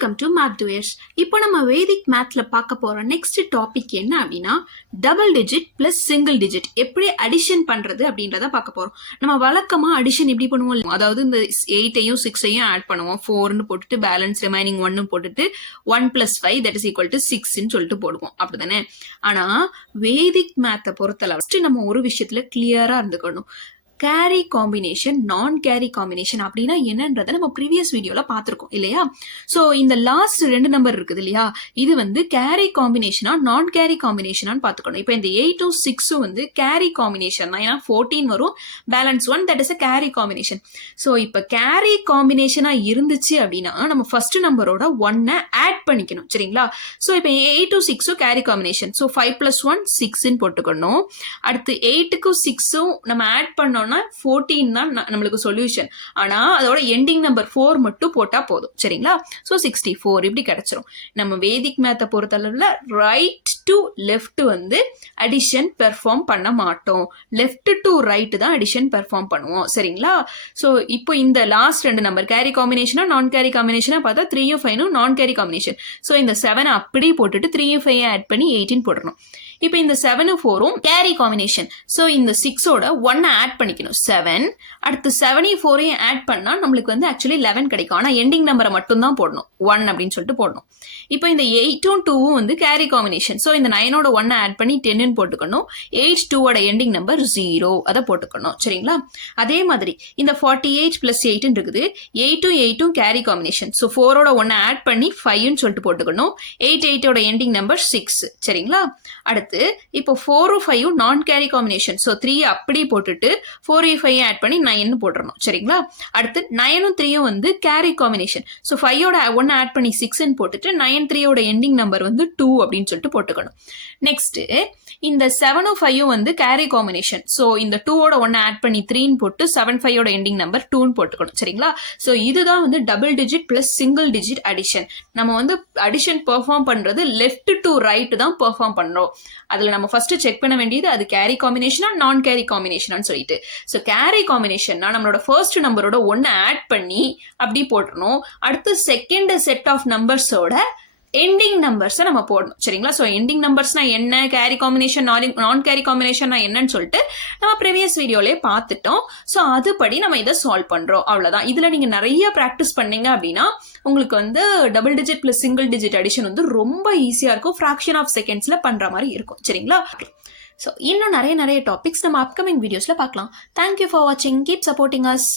Welcome to math doers. இப்போ நம்ம வேதிக் மேத்ல பார்க்க போற நெக்ஸ்ட் டாபிக் என்ன அப்படின்னா double digit plus single digit எப்படி அடிஷன் பண்றது அப்படின்றத பார்க்க போறோம். நம்ம வழக்கமா அடிஷன் எப்படி பண்ணுவோம், அதாவது இந்த 8ஐயும் 6ஐயும் ஆட் பண்ணுவோம். 4ன்னு போட்டுட்டு பேலன்ஸ் ரிமைனிங் 1 போட்டுட்டு 1 + 5 தட் இஸ் ஈக்குவல் டு 6ன்னு சொல்லிட்டு போடுவோம், அப்படிதானே? ஆனா வேதிக் மேத்தை பொறுத்தளவு ஃபர்ஸ்ட் நம்ம ஒரு விஷயத்துல கிளியரா இருந்துக்கணும். கேரி காம்பினேஷன், நான் கேரி காம்பினேஷன் அப்படின்னா என்னன்றதை நம்ம ப்ரீவியஸ் வீடியோல பார்த்துருக்கோம் இல்லையா? ஸோ இந்த லாஸ்ட் 2 நம்பர் இருக்குது இல்லையா, இது வந்து கேரி காம்பினேஷனா நான் கேரி காம்பினேஷனான்னு பார்த்துக்கணும். இப்போ இந்த 8ம் 6ம் வந்து கேரி காம்பினேஷன் தான், ஏன்னா 14 வரும், balance 1 that is a carry combination. So இப்போ கேரி காம்பினேஷனா இருந்துச்சு அப்படின்னா நம்ம ஃபர்ஸ்ட் நம்பரோட 1 ஆட் பண்ணிக்கணும், சரிங்களா? ஸோ இப்போ 8ம் 6ம் கேரி காம்பினேஷன், ஸோ 5 + 1 6ன்னு போட்டுக்கணும். அடுத்து 8க்கும் 6ம் நம்ம ஆட் பண்ணோம் 14 தான் நம்மளுக்கு சொல்யூஷன். ஆனா அதோட எண்டிங் நம்பர் 4 மட்டும் போட்டா போதும், சரிங்களா? சோ 64 இப்படி கிடைச்சிரும். நம்ம வேதிக் மேத்தை பொறுத்தளவுல ரைட் டு லெஃப்ட் வந்து அடிஷன் பெர்ஃபார்ம் பண்ண மாட்டோம், லெஃப்ட் டு ரைட் தான் அடிஷன் பெர்ஃபார்ம் பண்ணுவோம், சரிங்களா? சோ இப்போ இந்த லாஸ்ட் 2 நம்பர் கேரி காம்பினேஷனா நான் கேரி காம்பினேஷனா பார்த்தா 3யும் 5ம் நான் கேரி காம்பினேஷன். சோ இந்த 7 அப்படி போட்டுட்டு 3யும் 5யும் ஆட் பண்ணி 18 போடணும். இப்போ இந்த 7ம் 4ம் கேரி காம்பினேஷன். ஸோ இந்த 6ஓட 1 ஆட் பண்ணிக்கணும் 7. அடுத்து 7யும் 4யும் ஆட் பண்ணா நம்மளுக்கு வந்து ஆக்சுவலி 11 கிடைக்கும். ஆனால் எண்டிங் நம்பரை மட்டும் தான் போடணும், 1 அப்படின்னு சொல்லிட்டு போடணும். இப்போ இந்த 8ம் 2ம் வந்து கேரி காம்பினேஷன். ஸோ இந்த 9ஓட 1 ஆட் பண்ணி 10ன்னு போட்டுக்கணும். 8 2ஓட எண்டிங் நம்பர் 0 அதை போட்டுக்கணும், சரிங்களா? அதே மாதிரி இந்த 48 + 8 இருக்குது. 8ம் 8ம் கேரி காம்பினேஷன். ஸோ 4ஓட 1 ஆட் பண்ணி 5ன்னு சொல்லிட்டு போட்டுக்கணும். 8 8ஓட எண்டிங் நம்பர் 6, சரிங்களா? அடுத்து இப்போ 4ம் 5ம் நான் கேரி காம்பினேஷன். ஸோ 3 அப்படி போட்டுட்டு 4யும் 5யும் ஆட் பண்ணி 9ன்னு போட்டுறணும், சரிங்களா? அடுத்து 9ம் 3யும் வந்து கேரி காம்பினேஷன். ஸோ 5ஓட 1 ஆட் பண்ணி 6ன்னு போட்டுட்டு 9 3யோட எண்டிங் நம்பர் வந்து 2 அப்படின்னு சொல்லிட்டு போட்டுக்கணும். நெக்ஸ்ட் இந்த 7ம் 5யும் வந்து கேரி காம்பினேஷன். ஸோ இந்த 2ஓட 1 ஆட் பண்ணி 3ன்னு போட்டு 7 5யோட எண்டிங் நம்பர் 2ன்னு போட்டுக்கணும், சரிங்களா? ஸோ இதுதான் வந்து double digit plus single digit addition. நம்ம வந்து அடிஷன் பெர்ஃபார்ம் பண்றது லெஃப்ட் டு ரைட் தான் பெர்ஃபார்ம் பண்றோம். அதுல நம்ம ஃபர்ஸ்ட் செக் பண்ண வேண்டியது அது கேரி காம்பினேஷனா நான் கேரி காம்பினேஷனான்னு சொல்லிட்டு. ஸோ கேரி காம்பினேஷன்னா நம்மளோட ஃபர்ஸ்ட் நம்பரோட 1 ஆட் பண்ணி அப்படி போட்டுறணும். அடுத்து செகண்ட் செட் ஆஃப் நம்பர்ஸோட எண்டிங் நம்பர்ஸை நம்ம போடணும், சரிங்களா? ஸோ எண்டிங் நம்பர்ஸ்னா என்ன, கேரி காம்பினேஷன் நான் கேரி காம்பினேஷன்னா என்னன்னு சொல்லிட்டு நம்ம ப்ரீவியஸ் வீடியோலேயே பார்த்துட்டோம். ஸோ அதுபடி நம்ம இதை சால்வ் பண்ணுறோம், அவ்வளோதான். இதில் நீங்கள் நிறைய ப்ராக்டிஸ் பண்ணீங்க அப்படின்னா உங்களுக்கு வந்து double digit plus single digit addition வந்து ரொம்ப ஈஸியாக இருக்கும், ஃப்ராக்ஷன் ஆஃப் செகண்ட்ஸில் பண்ணுற மாதிரி இருக்கும், சரிங்களா? ஸோ இன்னும் நிறைய டாபிக்ஸ் நம்ம அப்கமிங் வீடியோஸில் பார்க்கலாம். தேங்க்யூ ஃபார் வாட்சிங், கீப் சப்போர்ட்டிங் அஸ்.